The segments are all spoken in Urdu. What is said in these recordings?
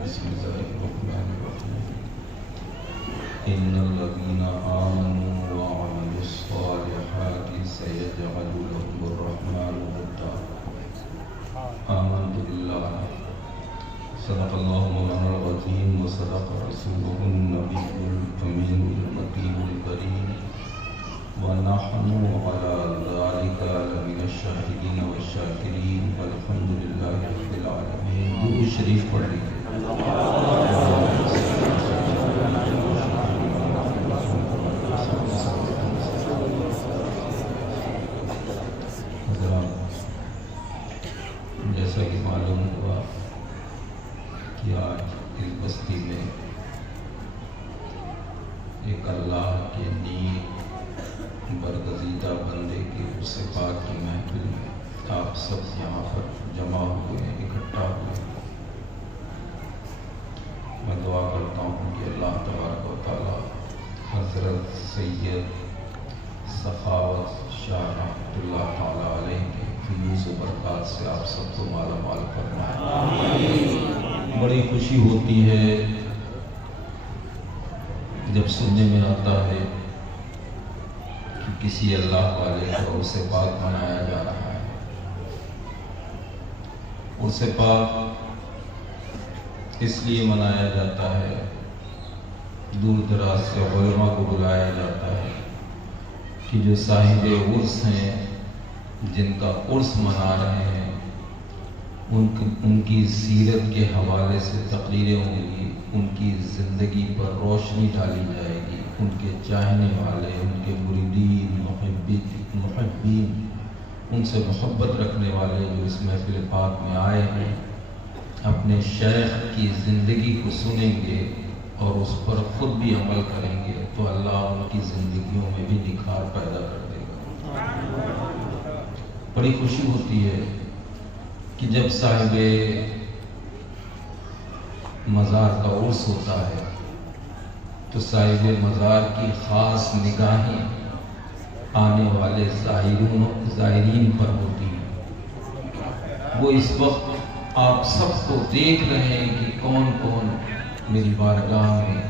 بسم الله الرحمن الرحيم إن الذين آمنوا وعملوا الصالحات سيجعل لهم الرحمن ودا آمنت بالله صدق الله مولانا العظيم وصدق رسوله النبي الأمين المكين الكريم ونحن على ذلك لمن الشاهدين والشاكرين والحمد لله رب العالمين. درود شریف پڑھ لیجیے. جیسا کہ معلوم ہوا کہ آج اس بستی میں ایک اللہ کے نیک برگزیدہ بندے کے عرص پاک کی محفل میں آپ سب یہاں پر جمع ہوئے ہیں، اکٹھا ہوئے ہیں. میں دعا کرتا ہوں کہ اللہ تبارک و تعالی حضرت سید سخاوت شاہ رحمۃ اللہ تعالی علیہ کے فیوز و برکات سے آپ سب کو مالا مال فرمائے. بڑی خوشی ہوتی ہے جب سننے میں آتا ہے کہ کسی اللہ والے کو عرص پاک منایا جا رہا ہے. عرص پاک اس لیے منایا جاتا ہے، دور دراز سے علماء کو بلایا جاتا ہے کہ جو صاحب عرس ہیں، جن کا عرس منا رہے ہیں، ان کی سیرت کے حوالے سے تقریریں ہوں گی، ان کی زندگی پر روشنی ڈالی جائے گی. ان کے چاہنے والے، ان کے مریدین، محبین، ان سے محبت رکھنے والے جو اس محفل پاک میں آئے ہیں، اپنے شیخ کی زندگی کو سنیں گے اور اس پر خود بھی عمل کریں گے تو اللہ ان کی زندگیوں میں بھی نکھار پیدا کر دے گا. بڑی خوشی ہوتی ہے کہ جب صاحب مزار کا عرس ہوتا ہے تو صاحب مزار کی خاص نگاہیں آنے والے زائرین پر ہوتی ہیں. وہ اس وقت آپ سب کو دیکھ رہے ہیں کہ کون کون میری بارگاہ میں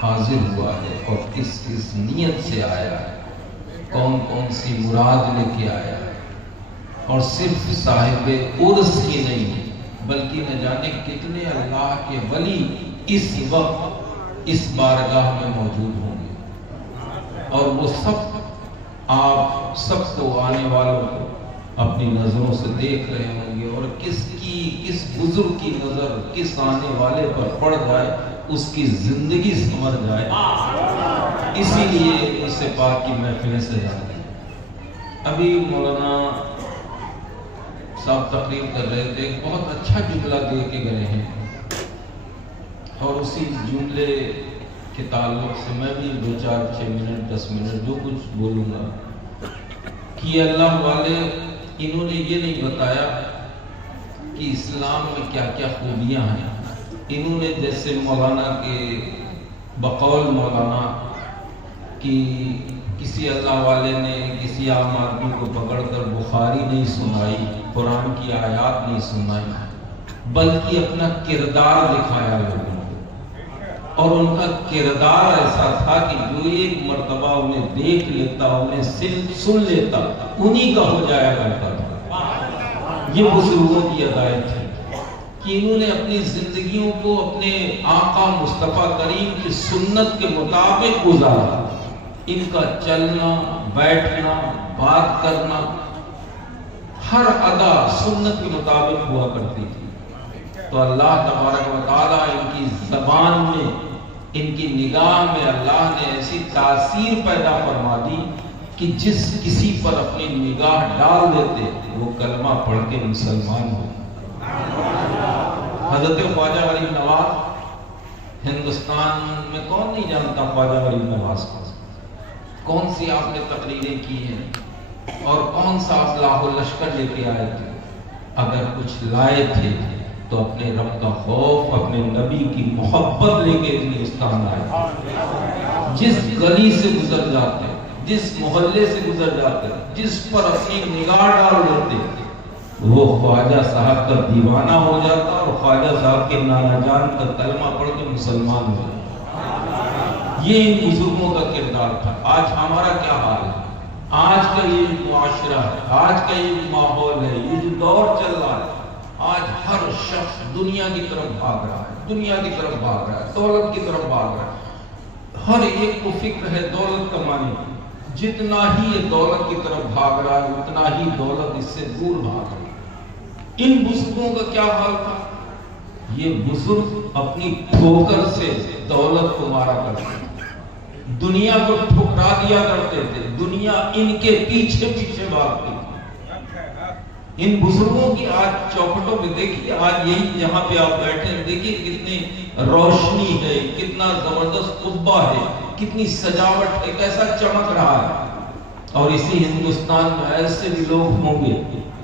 حاضر ہوا ہے اور کس کس نیت سے آیا ہے، کون کون سی مراد لے کے آیا ہے. اور صرف صاحب عرس ہی نہیں بلکہ نہ جانے کتنے اللہ کے ولی اس وقت اس بارگاہ میں موجود ہوں گے، اور وہ سب آپ سب کو آنے والوں کو اپنی نظروں سے دیکھ رہے ہوں گے، اور کس بزرگ کی نظر کس آنے والے پر پڑ جائے اس کی زندگی سمر جائے. اسی لیے اس پاک کی محفلیں سے جاتی ہیں. ابھی مولانا صاحب تقریر کر رہے تھے، ایک بہت اچھا جملہ دے کے گئے ہیں، اور اسی جملے کے تعلق سے میں بھی 2 4 6 منٹ 10 منٹ جو کچھ بولوں گا کہ اللہ والے انہوں نے یہ نہیں بتایا کہ اسلام میں کیا کیا خوبیاں ہیں. انہوں نے جیسے مولانا کے بقول مولانا کہ کسی اللہ والے نے کسی عام آدمی کو پکڑ کر بخاری نہیں سنائی، قرآن کی آیات نہیں سنائی، بلکہ اپنا کردار دکھایا لوگوں کو. اور ان کا کردار ایسا تھا کہ جو ایک مرتبہ انہیں دیکھ لیتا، انہیں سن لیتا، انہی کا ہو جایا کرتا تھا. یہ بزرگوں کی ہدایت تھی کہ انہوں نے اپنی زندگیوں کو اپنے آقا مصطفیٰ کریم کی سنت کے مطابق گزارا. ان کا چلنا، بیٹھنا، بات کرنا، ہر ادا سنت کے مطابق ہوا کرتی تھی. تو اللہ تبارک و تعالیٰ ان کی زبان میں، ان کی نگاہ میں اللہ نے ایسی تاثیر پیدا فرما دی کہ جس کسی پر اپنی نگاہ ڈال دیتے وہ کلمہ پڑھ کے مسلمان ہو. حضرت خواجہ غریب نواز، ہندوستان میں کون نہیں جانتا خواجہ غریب نواز کو؟ کون سی آپ نے تقریریں کی ہیں اور کون سا آپ لاہور لشکر لے کے آئے تھے. اگر کچھ لائے تھے تو اپنے رب کا خوف، اپنے نبی کی محبت لے کے ہندوستان آئے. جس گلی سے گزر جاتے، جس محلے سے گزر جاتے، جس پر اپنی نگاہ ڈال دیتے وہ خواجہ صاحب کا دیوانہ ہو جاتا اور خواجہ صاحب کے نانا جان کا کلمہ پڑھ کے مسلمان ہو جاتا۔ یہ ان بزرگوں کا کردار تھا۔ آج ہمارا کیا حال ہے؟ آج کا یہ معاشرہ ہے، آج کا یہ ماحول ہے، یہ جو دور چل رہا ہے، آج ہر شخص دنیا کی طرف بھاگ رہا ہے، دنیا کی طرف بھاگ رہا ہے، دولت کی طرف بھاگ رہا ہے۔ ہر ایک کو فکر ہے دولت کمانے کی۔ جتنا ہی یہ دولت کی طرف بھاگ رہا ہے اتنا ہی دولت اس سے دور بھاگ رہا ہے۔ ان بزرگوں کا کیا حال تھا؟ یہ بزرگ اپنی ٹھوکر سے دولت کو مارا کرتے تھے، دنیا کو ٹھکرا دیا کرتے تھے، دنیا ان کے پیچھے پیچھے بھاگتی تھی۔ ان بزرگوں کی آج چوکھٹوں پہ دیکھیے، آج یہی جہاں پہ آپ بیٹھے ہیں دیکھیے کتنی روشنی ہے، کتنا زبردست قبہ ہے، کتنی سجاوٹ ہے، کیسا چمک رہا ہے۔ اور اسی ہندوستان میں ایسے بھی لوگ ہوں گے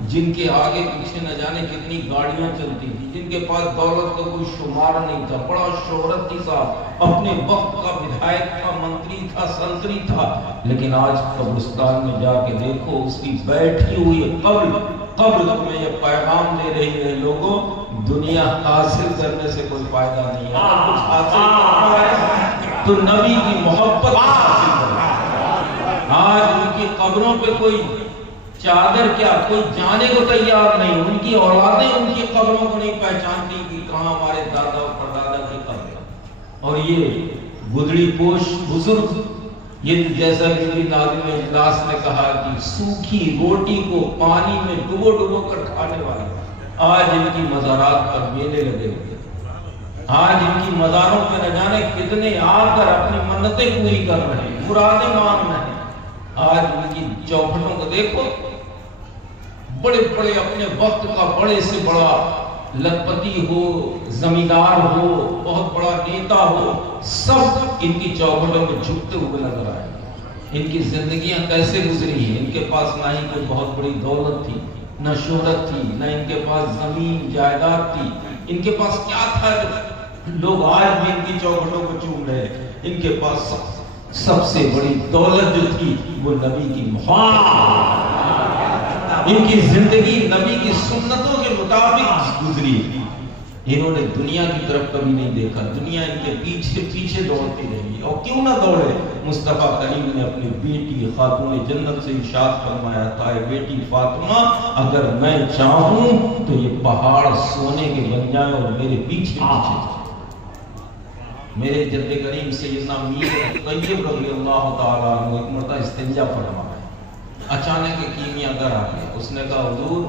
جن کے آگے پیچھے نہ جانے کتنی گاڑیاں چلتی تھی، جن کے پاس دولت کا کوئی شمار نہیں تھا، بڑا شہرت تھی صاحب، اپنے وقت کا ودھائک تھا، منتری تھا، سنتری تھا، لیکن آج قبرستان میں جا کے دیکھو اس کی بیٹھی ہوئی قبر میں یہ پیغام دے رہی ہے، لوگوں دنیا حاصل کرنے سے کوئی فائدہ نہیں ہے، اگر کچھ حاصل کرنا ہے تو نبی کی محبت حاصل کرنا ہے۔ آج ان کی قبروں پہ کوئی چادر کیا کوئی جانے کو تیار نہیں، ان کی اولادیں ان کی قبروں کو نہیں پہچانتی کہ کہاں ہمارے دادا اور پردادا کی قبر۔ اور یہ گدڑی پوش بزرگ، یہ جیسا کہ میری ناظم اجلاس نے کہا کہ سوکھی روٹی کو پانی میں ڈبو ڈبو کر کھانے والے، آج ان کی مزارات پر میلے لگے ہوئے، آج ان کی مزاروں پہ نہ جانے کتنے آ کر اپنی منتیں پوری کر رہے ہیں، مرادیں مانگ رہے ہیں۔ آج ان کی چوکھٹوں کو دیکھو، بڑے بڑے اپنے وقت کا بڑے سے بڑا لکھپتی ہو، زمیندار ہو، بہت بڑا نیتا ہو، سب ان کی چوکھٹوں میں جھکتے ہوئے نظر آئے۔ ان کی زندگیاں کیسے گزری ہیں؟ ان کے پاس نہ ہی کوئی بہت بڑی دولت تھی، نہ شہرت تھی، نہ ان کے پاس زمین جائیداد تھی۔ ان کے پاس کیا تھا؟ لوگ آج بھی ان کی چوکھٹوں کو چوم رہے ہیں۔ ان کے پاس سب سے بڑی دولت جو تھی وہ نبی کی محبت، ان کی زندگی نبی کی سنتوں کے مطابق گزری۔ انہوں نے دنیا کی طرف کبھی نہیں دیکھا، دنیا ان کے پیچھے پیچھے دوڑتی رہی، اور کیوں نہ دوڑے۔ مصطفیٰ کریم نے اپنی بیٹی خاتون جنت سے ارشاد فرمایا تھا، اے بیٹی فاطمہ اگر میں چاہوں تو یہ پہاڑ سونے کے بن جائیں اور میرے پیچھے پیچھے۔ میرے جد کریم سیدنا میر طیب رضی اللہ تعالیٰ عنہ ایک مرتبہ استنجا فرمایا، اچانک ایک کیمیا گر آ گیا۔ اس نے کہا حضور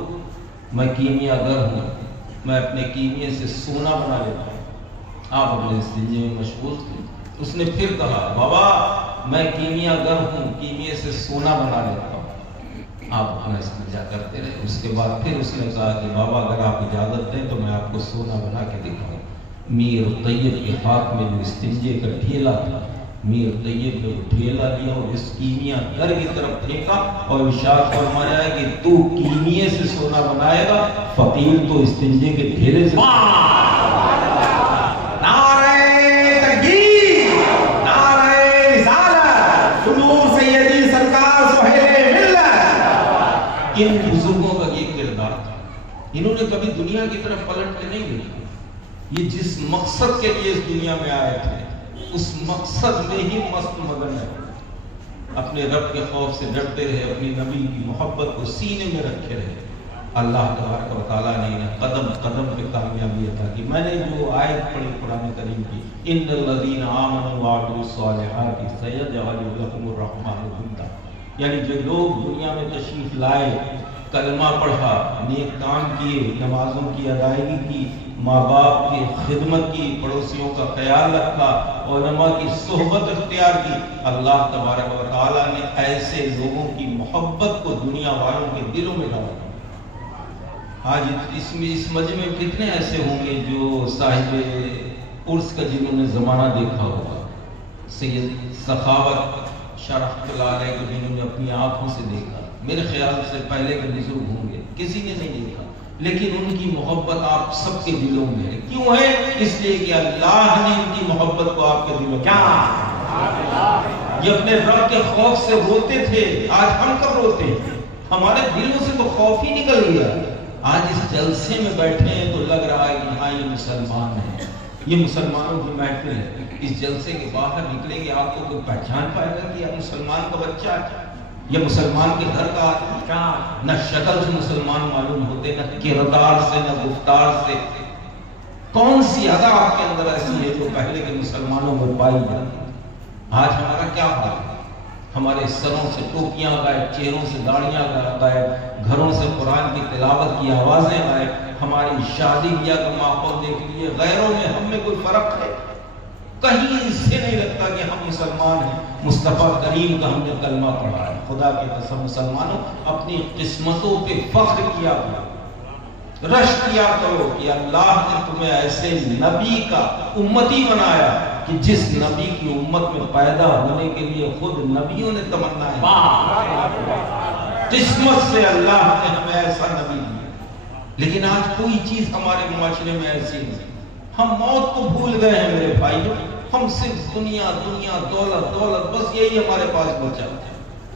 میں کیمیا گر ہوں، میں اپنے کیمیے سے سونا بنا لیتا ہوں۔ آپ اپنے استنجے میں مشغول تھے۔ اس نے پھر کہا بابا میں کیمیا گر ہوں، کیمیے سے سونا بنا لیتا ہوں۔ آپ اپنا استنجا کرتے رہے۔ اس کے بعد پھر اس نے کہا کہ بابا اگر آپ اجازت دیں تو میں آپ کو سونا بنا کے دکھاؤں۔ میر طیب کے ہاتھ میں جو استنجے کا ڈھیلا تھا، میر طیب نے وہ ڈھیلا لیا اور اس کیمیا گر کی طرف پھینکا اور ارشاد فرمایا ہے کہ تو کیمیے سے سونا بنائے گا، فقیر تو استنجے کے ڈھیلے سے۔ نعرہ تکبیر، نعرہ رسالت، حضور سیدی سرکار سہیل ملت۔ ان بزرگوں کا یہ کردار تھا، انہوں نے کبھی دنیا کی طرف پلٹ کے نہیں دیکھا۔ یہ جس مقصد کے لیے اس دنیا میں آئے تھے اس مقصد میں ہی مست مگن ہے، اپنے رب کے خوف سے ڈرتے رہے، اپنی نبی کی محبت کو سینے میں رکھے رہے۔ اللہ تبارک و تعالیٰ نے انہیں قدم قدم پہ کامیابی عطا کی۔ میں نے جو آیت پڑھی قرآن کریم کی، ان الذین آمنوا وعملوا الصالحات سیجعل لهم الرحمن ودا، یعنی جو لوگ دنیا میں تشریف لائے، کلمہ پڑھا، نیک کام کیے، نمازوں کی ادائیگی کی، ماں باپ کی خدمت کی، پڑوسیوں کا خیال رکھا، علماء کی صحبت اختیار کی، اللہ تبارک و تعالیٰ نے ایسے لوگوں کی محبت کو دنیا والوں کے دلوں میں ڈالا۔ آج اس مجمع میں کتنے ایسے ہوں گے جو صاحب عرس کا جنہوں نے زمانہ دیکھا ہوگا، سید سخاوت شرف علیہ کو جنہوں نے اپنی آنکھوں سے دیکھا، میرے خیال سے پہلے کے بزرگ ہوں گے، کسی نے نہیں دیکھا، لیکن ان کی محبت آپ سب کے دلوں میں ہے۔ کیوں ہے؟ اس لیے کہ اللہ نے ان کی محبت کو آپ کے دلوں میں یہ اپنے رب کے خوف سے روتے تھے۔ آج ہم کب روتے ہیں؟ ہمارے دلوں سے تو خوف ہی نکل گیا، آج اس جلسے میں بیٹھے ہیں تو لگ رہا ہے کہ ہاں یہ مسلمان ہیں، یہ مسلمانوں کی محفل ہے۔ اس جلسے کے باہر نکلیں گے آپ کو کوئی پہچان پائے گا کہ یہ مسلمان کا بچہ ہے، یہ مسلمان کے گھر کا آدمی؟ نہ شکل سے مسلمان معلوم ہوتے، نہ کردار سے، نہ گفتار سے۔ کون سی ادا آپ کے اندر ایسی ہے جو پہلے کے مسلمانوں میں پائی جاتی؟ آج ہمارا کیا حال ہے؟ ہمارے سروں سے ٹوپیاں غائب، چہروں سے داڑیاں غائب، گھروں سے قرآن کی تلاوت کی آوازیں غائب، ہماری شادی بیاہ کا ماحول دیکھ لیجیے، غیروں میں ہم میں کوئی فرق ہے؟ کہیں اس سے نہیں لگتا کہ ہم مسلمان ہیں۔ مصطفیٰ کریم کا ہم نے کلمہ پڑھا ہے۔ خدا کے قسم مسلمانوں، اپنی قسمتوں پہ فخر کیا کرو، رشک کیا کرو کہ اللہ نے تمہیں ایسے نبی کا امتی بنایا کہ جس نبی کی امت میں پیدا ہونے کے لیے خود نبیوں نے تمنا ہے۔ قسمت سے اللہ نے ہمیں ایسا نبی دیا، لیکن آج کوئی چیز ہمارے معاشرے میں ایسی نہیں۔ ہم موت کو بھول گئے ہیں میرے بھائیوں، ہم صرف دنیا دنیا، دولت دولت، بس یہی ہمارے پاس بچا۔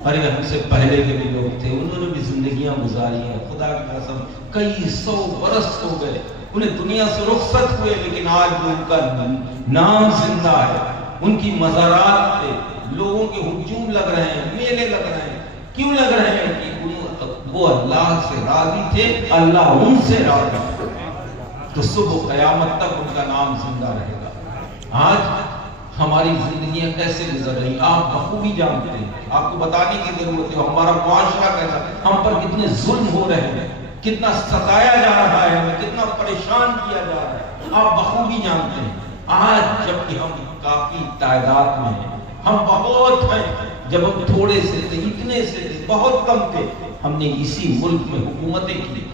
ارے ہم سے پہلے کے بھی لوگ تھے، انہوں نے بھی زندگیاں گزاری ہیں، خدا کی قسم کئی 100 برس ہو گئے، انہیں دنیا سے رخصت ہوئے، لیکن آج بھی ان کا نام زندہ ہے۔ ان کی مزارات پہ لوگوں کے ہجوم لگ رہے ہیں، میلے لگ رہے ہیں۔ کیوں لگ رہے ہیں؟ کہ وہ اللہ سے راضی تھے، اللہ ان سے راضی تھے، تو صبح قیامت تک ان کا نام زندہ رہے گا۔ آج ہماری زندگیاں کیسے گزر رہی ہیں آپ بخوبی جانتے ہیں، آپ کو بتانے کی ضرورت ہے ہمارا معاشرہ کیسا، ہم پر کتنے ظلم ہو رہے ہیں، کتنا ستایا جا رہا ہے، ہمیں کتنا پریشان کیا جا رہا ہے، آپ بخوبی جانتے ہیں۔ آج جبکہ ہم کافی تعداد میں ہیں، ہم بہت ہیں، جب ہم تھوڑے سے تھے، اتنے سے تھے، بہت کم تھے، ہم نے اسی ملک میں حکومتیں کی۔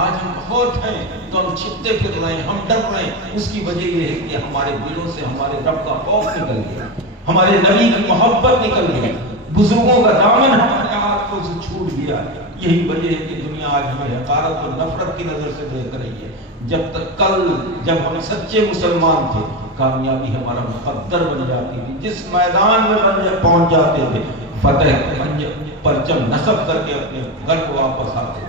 آج ہم بہت ہیں تو ہم چھپتے پھر رہے ہیں، ہم ڈر رہے ہیں۔ اس کی وجہ یہ ہے کہ ہمارے دلوں سے ہمارے رب کا خوف نکل گیا، ہمارے نبی کی محبت نکل گئی، بزرگوں کا دامن ہمارے ہاتھوں سے چھوٹ گیا۔ یہی وجہ ہے کہ دنیا آج ہمیں حقارت اور نفرت کی نظر سے دیکھ رہی ہے۔ جب تک کل جب ہم سچے مسلمان تھے، کامیابی ہمارا مقدر بن جاتی تھی، جس میدان میں پہنچ جاتے تھے فتح پرچم نصب کر کے اپنے گھر کو واپس آتے تھے۔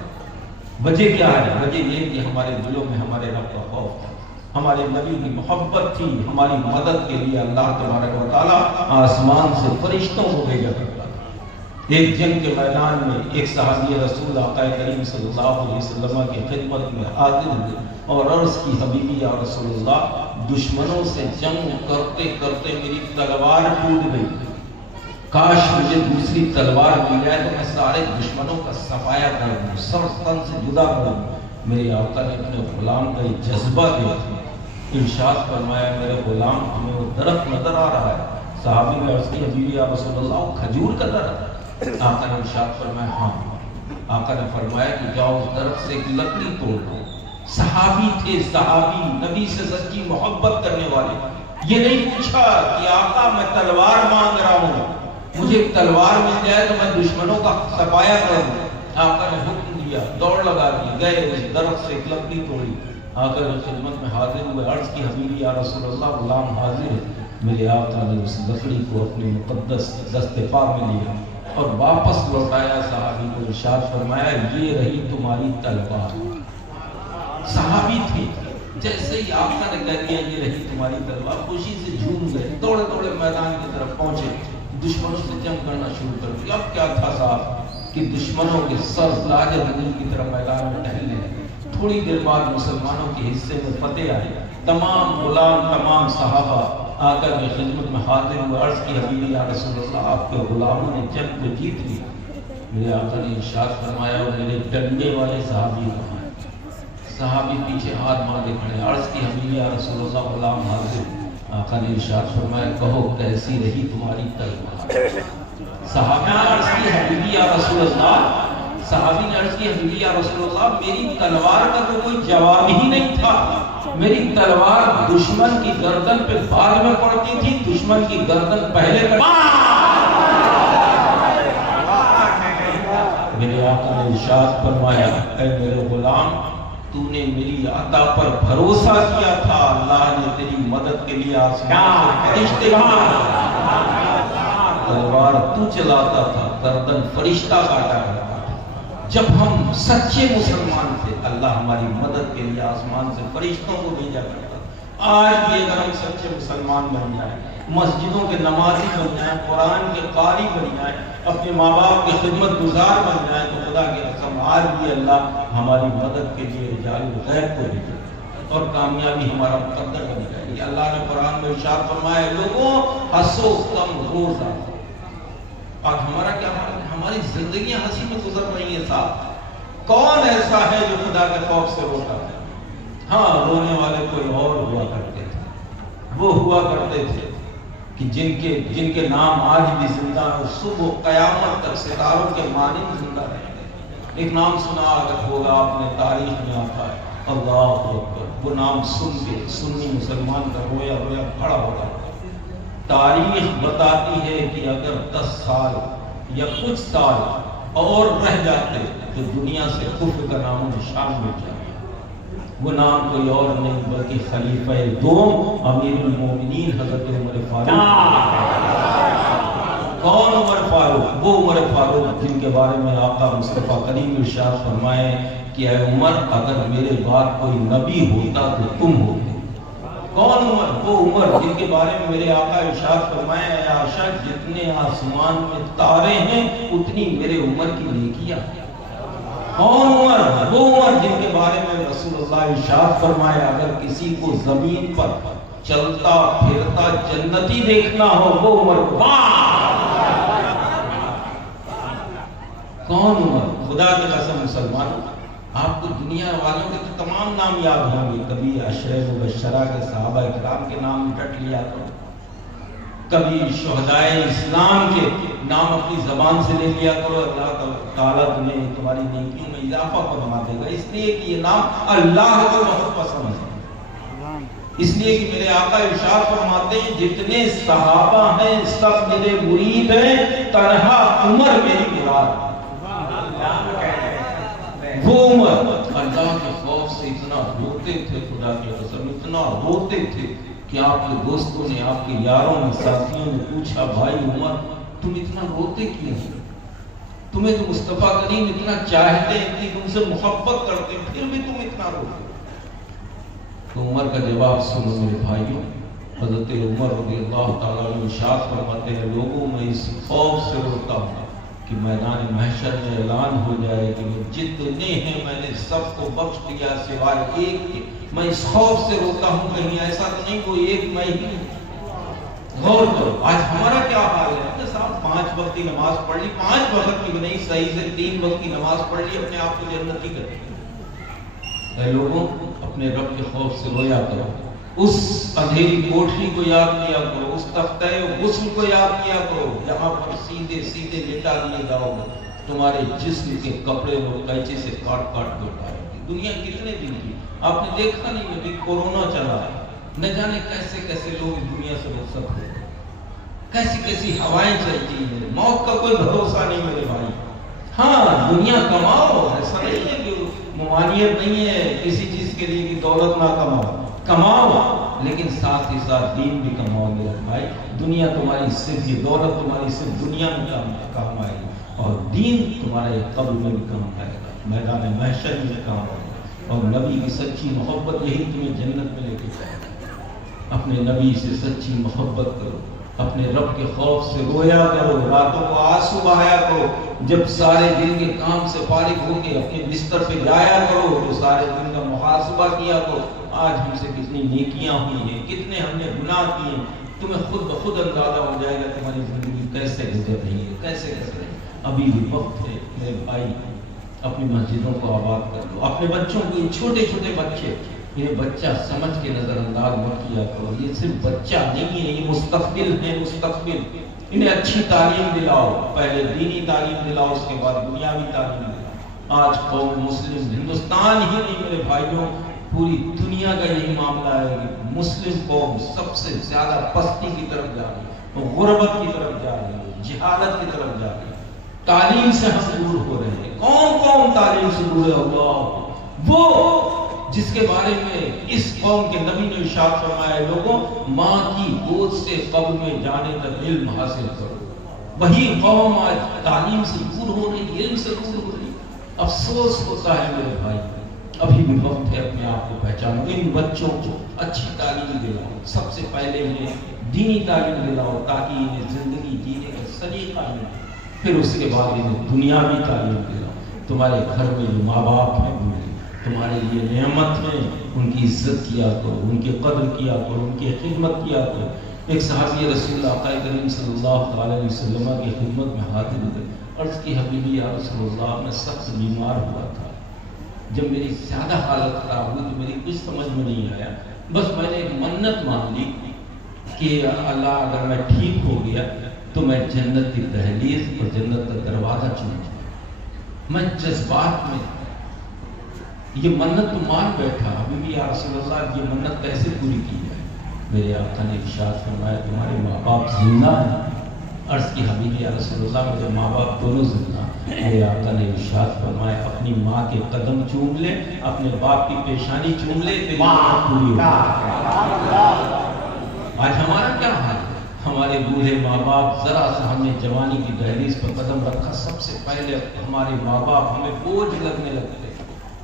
وجہ کیا ہے؟ وجہ یہ کہ ہمارے دلوں میں ہمارے رب کا خوف تھا، ہمارے نبی کی محبت تھی، ہماری مدد کے لیے اللہ تبارک و تعالیٰ آسمان سے فرشتوں کو بھیجا کرتا تھا۔ ایک جنگ کے میدان میں ایک صحابی رسول آقا کریم صلی اللہ علیہ وسلم کی خدمت میں حاضر ہوئے اور عرض کی حبیبی یا رسول اللہ، دشمنوں سے جنگ کرتے کرتے میری تلوار ٹوٹ گئی، کاش مجھے دوسری تلوار مل جائے تو میں سارے دشمنوں کا صفایا کر دوں، سر تن سے جدا کر دوں۔ میرے آقا نے اپنے غلام کا یہ جذبہ دیا، ارشاد فرمایا میرے غلام تمہیں وہ درخت نظر آ رہا ہے؟ صحابی نے عرض کی حبیبی یا رسول اللہ وہ کھجور کا درخت؟ آقا نے ارشاد فرمایا ہاں۔ آقا نے فرمایا کہ جاؤ اس درخت سے ایک لکڑی توڑ دو۔ صحابی تھے، صحابی نبی سے سچی محبت کرنے والے، یہ نہیں پوچھا کہ آقا میں تلوار مانگ رہا ہوں، مجھے ایک تلوار مل جائے تو میں دشمنوں کا صفایا کر دوں۔ آقا نے حکم دیا، دوڑ لگا دی، گئے اس درخت سے ایک لکڑی توڑی، آقا کی خدمت میں حاضر ہوئے، عرض کی حبیبی یا رسول اللہ غلام حاضر ہے۔ میرے آقا نے اس لکڑی کو اپنے مقدس دست پاک میں لیا اور واپس لوٹایا، صحابی کو ارشاد فرمایا یہ رہی تمہاری تلوار۔ صحابی تھے، جیسے ہی آقا نے کہہ دیا یہ رہی تمہاری تلوار، خوشی سے جھوم گئے، دوڑے دوڑے میدان کی طرف پہنچے، دشمنوں سے جنگ کرنا شروع کر دیا۔ اب کیا تھا صاحب کہ دشمنوں کے سر لاجے دل کی طرف میدان میں ٹہلنے لگے۔ تھوڑی دیر بعد مسلمانوں کے حصے میں فتح آئی، تمام غلام تمام صحابہ آقا کی خدمت میں حاضر ہوئے، عرض کی حبیبی یا رسول اللہ آپ کے غلاموں نے جنگ کو جیت لی۔ میرے آقا نے ارشاد فرمایا اور میرے ڈنڈے والے صحابی کہاں ہیں؟ صحابی پیچھے ہاتھ مانگے کھڑے، عرض کی حبیبی یا رسول اللہ غلام حاضر۔ آقا نے ارشاد فرمایا کہو کیسی رہی تمہاری تلوار؟ صحابی نے عرض کی حبیبی یا رسول اللہ، صحابی نے عرض کی حبیبی یا رسول اللہ میری تلوار کا تو کوئی جواب ہی نہیں تھا، میری تلوار دشمن کی گردن پہ بعد میں پڑتی تھی، دشمن کی گردن پہلے پہ۔ میرے آقا نے ارشاد فرمایا اے میرے غلام تو نے میری عطا پر بھروسہ کیا تھا، اللہ نے تیری مدد کے لیے آسمان سے فرشتے بھیجے، تلوار تو چلاتا تھا، گردن فرشتہ کاٹا کرتا تھا۔ جب ہم سچے مسلمان تھے اللہ ہماری مدد کے لیے آسمان سے فرشتوں کو بھیجا کرتا. آج بھی اگر ہم سچے مسلمان بن جائیں, مسجدوں کے نمازی بن جائیں, قرآن کے قاری بن جائیں, اپنے ماں باپ کی خدمت گزار بن جائیں, تو خدا کی قسم آج بھی اللہ ہماری مدد کے لیے رجال الغیب کو بھیجے اور کامیابی ہمارا مقدر بن جائے گی. اللہ نے قرآن میں ارشاد فرمایا لوگوں ہنسو کم روز آؤ. آج ہمارا کیا حال ہے؟ ہماری زندگیاں ہنسی میں گزر رہی ہیں. صاحب کون ایسا ہے جو خدا کے خوف سے روتا ہے؟ ہاں رونے والے کوئی اور ہوا کرتے تھے. وہ ہوا کرتے تھے کہ جن کے نام آج بھی زندہ ہیں, صبح قیامت تک ستاروں کے مانند زندہ رہیں گے. ایک نام سنا اگر ہوگا آپ نے, تاریخ میں آتا ہے اللہ اکبر. وہ نام سن کے سنی مسلمان کا رویا رویا کھڑا ہوگا. تاریخ بتاتی ہے کہ اگر 10 سال یا کچھ سال اور رہ جاتے تو دنیا سے کفر کا نام و نشان مٹ جائے. وہ نام کوئی اور نہیں بلکہ خلیفہ دوم امیر المومنین حضرت عمر فاروق. کون عمر فاروق؟ وہ عمر فاروق جن کے بارے میں آقا مصطفیٰ کریم ارشاد فرمائے کہ اے عمر اگر میرے بعد کوئی نبی ہوتا تو تم ہوتے. کون عمر؟ وہ عمر جن کے بارے میں میرے آقا ارشاد فرمائے اے عائشہ جتنے آسمان میں تارے ہیں اتنی میرے عمر کی نیکیاں. کون عمر؟ وہ عمر جن کے بارے میں رسول اللہ ارشاد فرمایا اگر کسی کو زمین پر چلتا پھرتا جنتی دیکھنا ہو وہ عمر. کون عمر؟ خدا کی قسم مسلمانوں آپ کو دنیا والوں کے تو تمام نام یاد ہوں گے. کبھی عشرہ مبشرہ کے صحابہ کرام کے نام رٹ لیا کرو, کبھی شہدائے اسلام کے نام اپنی زبان سے لے لیا کرو. اللہ تعالیٰ تمہیں تمہاری نیکیوں میں اضافہ فرما دے گا, اس لیے کہ یہ نام اللہ کو بہت پسند ہے. اس لیے کہ میرے آقا ارشاد فرماتے ہیں جتنے صحابہ ہیں سب میرے مرید ہیں, تنہا عمر میری مراد. وہ عمر اللہ کے خوف سے اتنا روتے تھے, خدا کی قسم اتنا روتے تھے کہ آپ کے دوستوں نے, آپ کے یاروں نے, ساتھیوں نے پوچھا بھائی عمر تم اتنا روتے کیوں ہیں؟ تمہیں تو مصطفیٰ کریم اتنا چاہتے ہیں, اتنی تم سے محبت کرتے ہیں, پھر بھی تم اتنا روتے. تو عمر کا جواب سنو میرے بھائیوں. حضرت عمر رضی اللہ تعالیٰ عنہ ارشاد فرماتے ہیں لوگوں میں اس خوف سے روتا ہوں کہ میدان محشر میں اعلان ہو جائے کہ وہ جتنے ہیں میں نے سب کو بخش دیا سوائے ایک کے. میں اس خوف سے روتا ہوں کہیں ایسا تو نہیں کوئی ایک میں ہی. غور کرو آج ہمارا کیا حال ہے کہ صاحب 5 وقت کی نماز پڑھ لی, 5 وقت کی نہیں صحیح سے 3 وقت کی نماز پڑھ لی, اپنے آپ کو جنتی کر دی. اے لوگوں اپنے رب کے خوف سے رویا کرو, اس اندھیری کوٹری کو یاد کیا کرو, اس تختہ غسل کو یاد کیا کرو جہاں پر سیدھے سیدھے لٹا دیے جاؤ گے. تمہارے جسم کے کپڑے وہ قینچی سے کاٹ کاٹ کے اٹھائے گی. دنیا کتنے دن کی آپ نے دیکھا نہیں, ابھی کورونا چلا ہے, نہ جانے کیسے کیسے لوگ اس دنیا سے رخصت ہوئے, کیسی کیسی ہوائیں چلتی ہیں, موت کا کوئی بھروسہ نہیں میرے بھائی. ہاں دنیا کماؤ, ایسا نہیں ہے کہ ممانعت نہیں ہے کسی چیز کے لیے کہ دولت نہ کماؤ, لیکن ساتھ ہی ساتھ دین بھی کماؤ میرے بھائی. دنیا تمہاری صرف یہ دولت تمہاری صرف دنیا میں کام آئے گی, اور دین تمہارے قبر میں بھی کام آئے گا, میدان محشر میں بھی کام آئے گا. اور نبی کی سچی محبت یہی تمہیں جنت میں لے کے جائے گا. اپنے نبی سے سچی محبت کرو, اپنے رب کے خوف سے رویا کرو, راتوں کو آنسو بہایا کرو. جب سارے دن کے کام سے فارغ ہو کے اپنے بستر پہ جایا کرو تو سارے دن کا محاسبہ کیا کرو. آج ہم سے کتنی نیکیاں ہوئی ہیں, کتنے ہم نے گناہ کیے ہیں, تمہیں خود بخود اندازہ ہو جائے گا تمہاری زندگی کیسے گزر رہی ہے, کیسے گزر رہی ہے. ابھی بھی وقت ہے میرے بھائی, اپنی مسجدوں کو آباد کر لو. اپنے بچوں کو, چھوٹے چھوٹے بچے, یہ بچہ سمجھ کے نظر انداز مت کیا کرو. یہ صرف بچہ نہیں ہے, یہ مستقبل ہے, مستقبل. انہیں اچھی تعلیم دلاؤ, پہلے دینی تعلیم دلاؤ, اس کے بعد دنیاوی تعلیم دلاؤ. آج قوم مسلم ہندوستان ہی نہیں میرے بھائیوں, پوری دنیا کا یہی معاملہ ہے کہ مسلم قوم سب سے زیادہ پستی کی طرف جا رہی ہے, غربت کی طرف جا رہی ہے, جہالت کی طرف جا رہی ہے. تعلیم سے ہم دور ہو رہے ہیں. کون کون تعلیم سے دور ہے؟ اللہ, وہ جس کے بارے میں اس قوم کے نبی نے ارشاد فرمایا لوگوں ماں کی گود سے قبر میں جانے تک علم حاصل کرو. وہی قوم آج تعلیم سے دور ہو رہی, علم سے دور ہو رہی. افسوس ہوتا ہے میرے بھائی، ابھی بھی وقت ہے اپنے آپ کو پہچانو. ان بچوں کو اچھی تعلیم دلاؤ، سب سے پہلے انہیں دینی تعلیم دلاؤ تاکہ انہیں زندگی جینے کا سلیقہ ملے، پھر اس کے بعد انہیں دنیاوی تعلیم دلاؤ. تمہارے گھر میں جو ماں باپ ہیں تمہارے لیے نعمت ہے، ان کی عزت کیا کرو، ان کی قدر کیا کرو، ان کی خدمت کیا کرو. ایک صحابی رسول اللہ کریم صلی اللہ علیہ وسلم کی خدمت میں حاضر ہوئے، عرض کی حبیبی یا رسول اللہ، میں سخت بیمار ہوا تھا. جب میری زیادہ حالت خراب ہوئی تو میری کچھ سمجھ میں نہیں آیا، بس میں نے ایک منت مان لی کہ اللہ اگر میں ٹھیک ہو گیا تو میں جنت کی دہلیز اور جنت کا دروازہ چنوں. میں جذبات میں یہ منت تو مان بیٹھا، حبیبی یا رسول اللہ یہ منت کیسے پوری کی جائے؟ میرے آقا نے ارشاد فرمایا تمہارے ماں باپ زندہ ہیں. عرض کی حبیبی یا رسول اللہ میرے ماں باپ دونوں زندہ. میرے آقا نے ارشاد فرمایا اپنی ماں کے قدم چوم لے، اپنے باپ کی پیشانی چوم لے، تیری منت پوری ہو. آج ہمارا کیا حال ہے؟ ہمارے بوڑھے ماں باپ، ذرا سا ہم نے جوانی کی دہلیز پر قدم رکھا، سب سے پہلے ہمارے ماں باپ ہمیں بوجھ لگنے لگتے.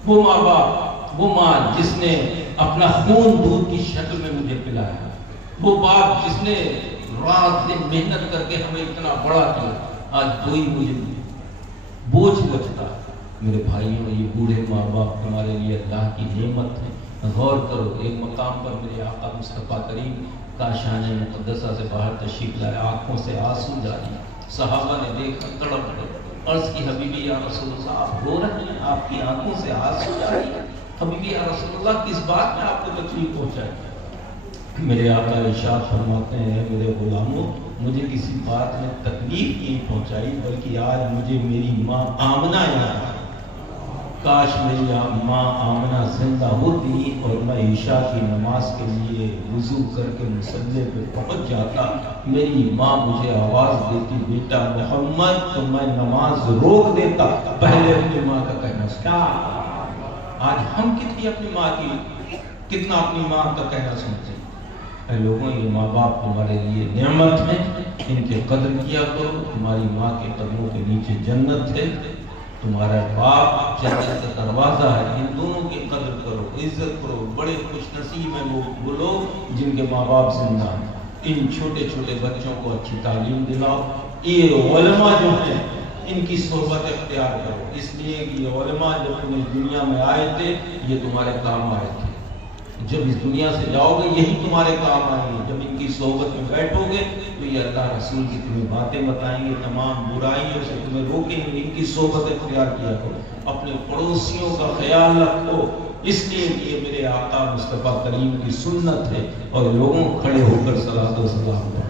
وہ ماں باپ، وہ ماں جس نے اپنا خون دودھ کی شکل میں مجھے پلایا، وہ باپ جس نے رات دن محنت کر کے ہمیں اتنا بڑا کیا، آج کوئی مجھے بوجھ لگتا. میرے بھائیوں، یہ بوڑھے ماں باپ ہمارے لیے اللہ کی نعمت ہے. غور کرو، ایک مقام پر میرے آقا مصطفیٰ کریم کاشان مقدسہ سے باہر تشریف لائے، آنکھوں سے آنسو جاری. صحابہ نے دیکھا، تڑپ گئے. عرض کی حبیبی یا رسول اللہ آپ رو رہے ہیں، آپ کی آنکھوں سے آنسو جاری. حبیبی یا رسول اللہ کس بات میں آپ کو تکلیف پہنچائے؟ میرے آقا ارشاد فرماتے ہیں میرے غلاموں، مجھے کسی بات میں تکلیف نہیں پہنچائی، بلکہ آج مجھے میری ماں آمنہ یاد آئی. کاش میری ماں آمنہ زندہ ہوتی اور میں عشاء کی نماز کے لیے وضو کر کے مصلی پہ پہنچ جاتا. میری ماں مجھے آواز دیتی بیٹا محمد، تو میں نماز روک دیتا، پہلے اپنی ماں کا کہنا سنتا. آج ہم کتنا اپنی ماں کا کہنا سنتے ہیں. اے لوگوں، یہ ماں باپ تمہارے لیے نعمت ہے، ان کے قدر کیا کرو. تمہاری ماں کے قدموں کے نیچے جنت ہے، تمہارا باپ جنت کا دروازہ ہے. ان دونوں کی قدر کرو، عزت کرو. بڑے خوش نصیب ہیں وہ لوگ جن کے ماں باپ زندہ ہیں. ان چھوٹے چھوٹے بچوں کو اچھی تعلیم دلاؤ. یہ علماء جو ہیں ان کی صحبت اختیار کرو، اس لیے کہ یہ علماء جب تم اس دنیا میں آئے تھے یہ تمہارے کام آئے تھے. جب اس دنیا سے جاؤ گے یہی تمہارے کام آئیں گے. جب ان کی صحبت میں بیٹھو گے تو یہ اللہ رسول کی تمہیں باتیں بتائیں گے، تمام برائیوں سے تمہیں روکیں گے. ان کی صحبت اختیار کیا کرو. اپنے پڑوسیوں کا خیال رکھو، اس لیے کہ یہ میرے آقا مصطفیٰ کریم کی سنت ہے. اور لوگوں کھڑے ہو کر صلاۃ و سلام کرو.